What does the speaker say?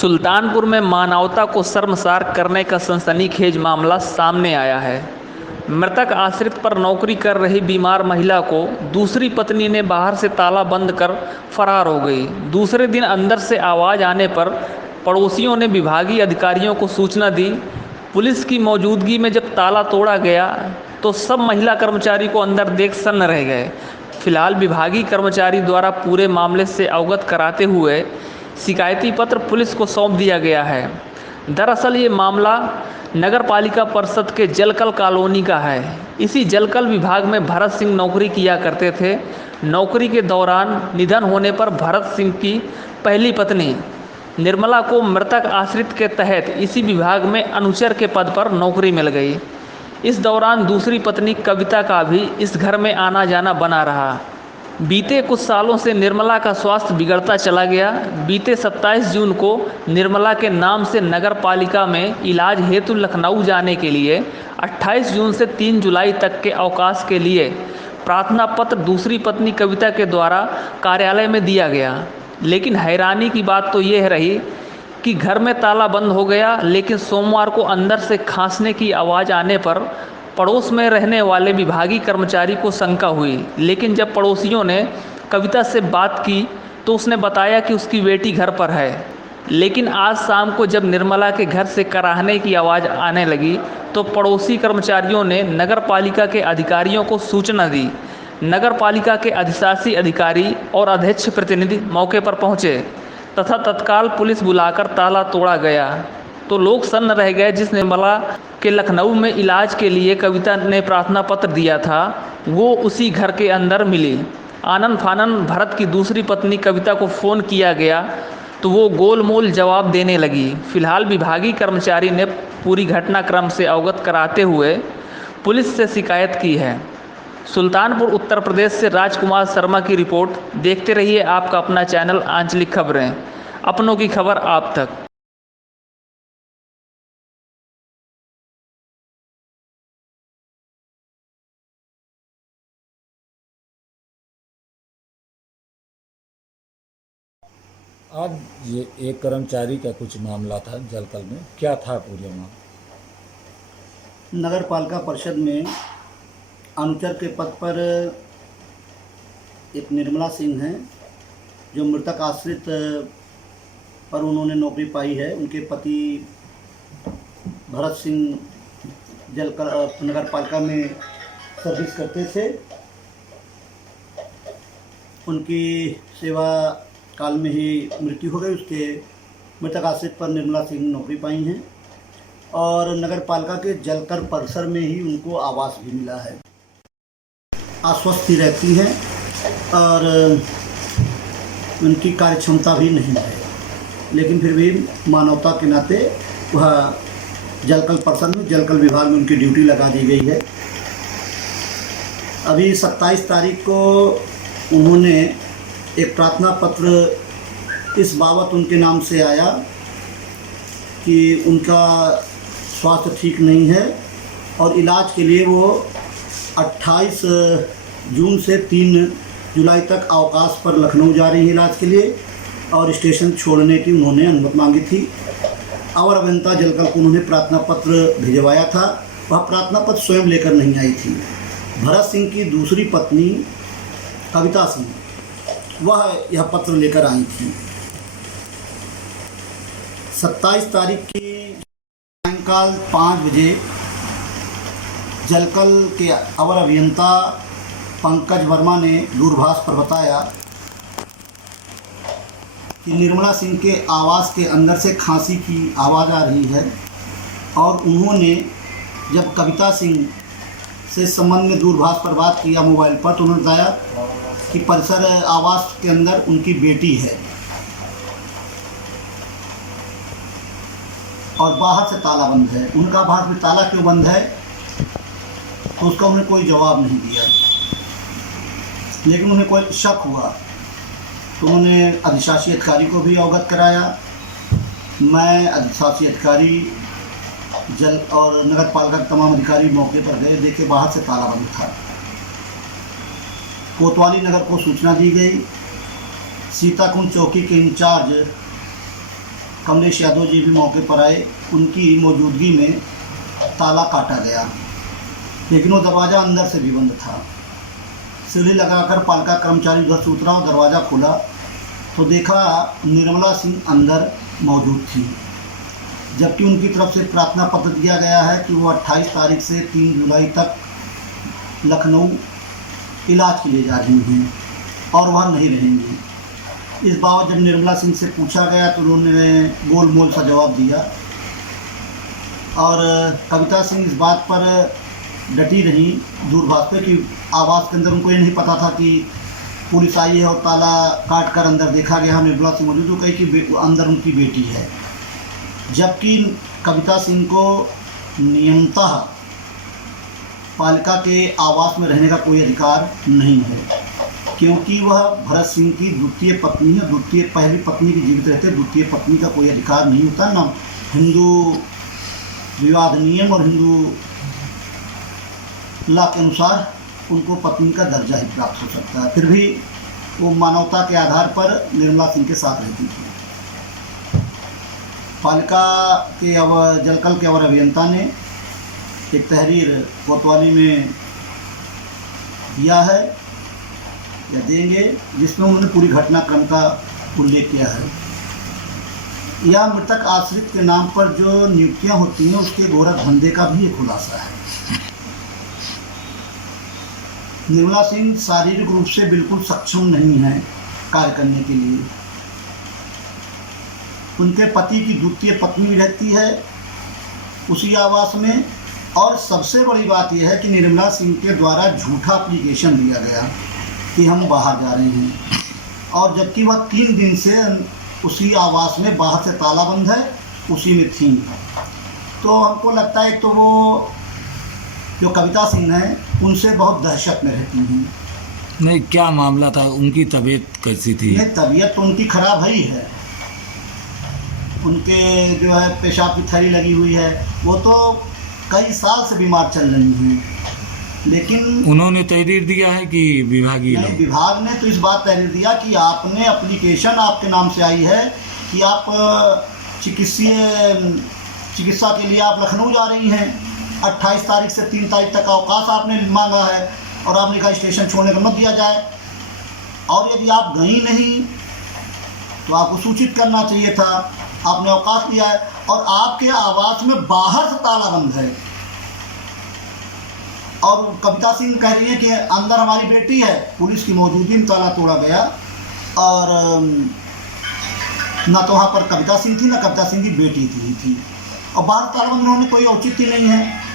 सुल्तानपुर में मानवता को शर्मसार करने का सनसनीखेज मामला सामने आया है। मृतक आश्रित पर नौकरी कर रही बीमार महिला को दूसरी पत्नी ने बाहर से ताला बंद कर फरार हो गई। दूसरे दिन अंदर से आवाज़ आने पर पड़ोसियों ने विभागीय अधिकारियों को सूचना दी। पुलिस की मौजूदगी में जब ताला तोड़ा गया तो सब महिला कर्मचारी को अंदर देख सन्न रह गए। फिलहाल विभागीय कर्मचारी द्वारा पूरे मामले से अवगत कराते हुए शिकायती पत्र पुलिस को सौंप दिया गया है। दरअसल ये मामला नगर पालिका परिषद के जलकल कॉलोनी का है। इसी जलकल विभाग में भरत सिंह नौकरी किया करते थे। नौकरी के दौरान निधन होने पर भरत सिंह की पहली पत्नी निर्मला को मृतक आश्रित के तहत इसी विभाग में अनुचर के पद पर नौकरी मिल गई। इस दौरान दूसरी पत्नी कविता का भी इस घर में आना जाना बना रहा। बीते कुछ सालों से निर्मला का स्वास्थ्य बिगड़ता चला गया। बीते 27 जून को निर्मला के नाम से नगर पालिका में इलाज हेतु लखनऊ जाने के लिए 28 जून से 3 जुलाई तक के अवकाश के लिए प्रार्थना पत्र दूसरी पत्नी कविता के द्वारा कार्यालय में दिया गया। लेकिन हैरानी की बात तो यह रही कि घर में ताला बंद हो गया, लेकिन सोमवार को अंदर से खांसने की आवाज़ आने पर पड़ोस में रहने वाले विभागीय कर्मचारी को शंका हुई। लेकिन जब पड़ोसियों ने कविता से बात की तो उसने बताया कि उसकी बेटी घर पर है। लेकिन आज शाम को जब निर्मला के घर से कराहने की आवाज़ आने लगी तो पड़ोसी कर्मचारियों ने नगर पालिका के अधिकारियों को सूचना दी। नगर पालिका के अधिशासी अधिकारी और अध्यक्ष प्रतिनिधि मौके पर पहुंचे तथा तत्काल पुलिस बुलाकर ताला तोड़ा गया तो लोग सन्न रह गए। जिस निर्मला के लखनऊ में इलाज के लिए कविता ने प्रार्थना पत्र दिया था वो उसी घर के अंदर मिली। आनन फानन भरत की दूसरी पत्नी कविता को फ़ोन किया गया तो वो गोलमोल जवाब देने लगी। फिलहाल विभागीय कर्मचारी ने पूरी घटनाक्रम से अवगत कराते हुए पुलिस से शिकायत की है। सुल्तानपुर उत्तर प्रदेश से राजकुमार शर्मा की रिपोर्ट। देखते रहिए आपका अपना चैनल आंचलिक खबरें, अपनों की खबर आप तक। आज ये एक कर्मचारी का कुछ मामला था जलकल में, क्या था पूरे मामला? नगर पालिका परिषद में अनुचर के पद पर एक निर्मला सिंह हैं जो मृतक आश्रित पर उन्होंने नौकरी पाई है। उनके पति भरत सिंह जलकल नगर पालिका में सर्विस करते थे। उनकी सेवा काल में ही मृत्यु हो गई। उसके मृतक आश्रित पर निर्मला सिंह नौकरी पाई हैं और नगर पालिका के जलकर परिसर में ही उनको आवास भी मिला है। आश्वस्ति रहती है और उनकी कार्य क्षमता भी नहीं है, लेकिन फिर भी मानवता के नाते वह जलकल परिसर में जलकल विभाग में उनकी ड्यूटी लगा दी गई है। अभी 27 तारीख को उन्होंने एक प्रार्थना पत्र इस बाबत उनके नाम से आया कि उनका स्वास्थ्य ठीक नहीं है और इलाज के लिए वो 28 जून से 3 जुलाई तक अवकाश पर लखनऊ जा रही है इलाज के लिए और स्टेशन छोड़ने की उन्होंने अनुमति मांगी थी। अवर अभियंता जलकल को उन्होंने प्रार्थना पत्र भिजवाया था। वह प्रार्थना पत्र स्वयं लेकर नहीं आई थी। भरत सिंह की दूसरी पत्नी कविता सिंह वह यह पत्र लेकर आई थी। 27 तारीख की सायंकाल 5 बजे जलकल के अवर अभियंता पंकज वर्मा ने दूरभाष पर बताया कि निर्मला सिंह के आवास के अंदर से खांसी की आवाज़ आ रही है और उन्होंने जब कविता सिंह से संबंध में दूरभाष पर बात किया मोबाइल पर तो उन्होंने बताया कि परिसर आवास के अंदर उनकी बेटी है और बाहर से ताला बंद है। उनका बाहर में ताला क्यों बंद है तो उसका उन्हें कोई जवाब नहीं दिया, लेकिन उन्हें कोई शक हुआ तो उन्होंने अधिशासी अधिकारी को भी अवगत कराया। मैं अधिशासी अधिकारी जल और नगर पालिका के तमाम अधिकारी मौके पर गए, देखे बाहर से ताला बंद था। कोतवाली नगर को सूचना दी गई। सीताकुंड चौकी के इंचार्ज कमलेश यादव जी भी मौके पर आए। उनकी मौजूदगी में ताला काटा गया, लेकिन वो दरवाज़ा अंदर से भी बंद था। सीढ़ी लगाकर पालिका कर्मचारी उधर से उतरा और दरवाज़ा खोला तो देखा निर्मला सिंह अंदर मौजूद थी, जबकि उनकी तरफ से प्रार्थना पत्र दिया गया है कि वो 28 तारीख से 3 जुलाई तक लखनऊ इलाज के लिए जा रही हैं और वह नहीं रहेंगी। इस बाबत जब निर्मला सिंह से पूछा गया तो उन्होंने गोल मोल सा जवाब दिया और कविता सिंह इस बात पर डटी रही दूरभाष पे कि आवास के अंदर उनको ये नहीं पता था कि पुलिस आई है और ताला काट कर अंदर देखा गया निर्मला सिंह मौजूद, तो कही कि अंदर उनकी बेटी है, जबकि कविता सिंह को नियमतः पालिका के आवास में रहने का कोई अधिकार नहीं है, क्योंकि वह भरत सिंह की द्वितीय पत्नी है। पहली पत्नी की जीवित रहते द्वितीय पत्नी का कोई अधिकार नहीं होता। ना हिंदू विवाह नियम और हिंदू लॉ के अनुसार उनको पत्नी का दर्जा ही प्राप्त हो सकता है। फिर भी वो मानवता के आधार पर निर्मला सिंह के साथ रहती थी। पालिका के जलकल के अवर अभियंता ने एक तहरीर कोतवाली में दिया है या देंगे, जिसमें उन्होंने पूरी घटनाक्रम का उल्लेख किया है। यह मृतक आश्रित के नाम पर जो नियुक्तियां होती हैं उसके गोरख धंधे का भी एक खुलासा है। निर्मला सिंह शारीरिक रूप से बिल्कुल सक्षम नहीं है कार्य करने के लिए। उनके पति की द्वितीय पत्नी भी रहती है उसी आवास में, और सबसे बड़ी बात यह है कि निर्मला सिंह के द्वारा झूठा एप्लीकेशन दिया गया कि हम बाहर जा रहे हैं, और जबकि वह 3 दिन से उसी आवास में बाहर से ताला बंद है उसी में थी। तो हमको लगता है तो वो जो कविता सिंह है उनसे बहुत दहशत में रहती हैं। नहीं, क्या मामला था? उनकी तबीयत कैसी थी? नहीं, तबीयत तो उनकी खराब ही है। उनके जो है पेशाब की थैली लगी हुई है, वो तो कई साल से बीमार चल रही हैं, लेकिन उन्होंने तहरीर दिया है कि विभागीय? नहीं, विभाग ने तो इस बात तहरीर दिया कि आपने एप्लीकेशन आपके नाम से आई है कि आप चिकित्सा के लिए आप लखनऊ जा रही हैं। 28 तारीख से 3 तारीख तक अवकाश आपने मांगा है और आपने कहा स्टेशन छोड़ने का मत दिया जाए, और यदि आप गई नहीं तो आपको सूचित करना चाहिए था। आपने अवकाश लिया है और आपके आवास में बाहर से ताला बंद है, और कविता सिंह कह रही है कि अंदर हमारी बेटी है। पुलिस की मौजूदगी में ताला तोड़ा गया और ना तो वहाँ पर कविता सिंह थी ना कविता सिंह की बेटी थी और बाहर ताला बंद होने कोई औचित्य नहीं है।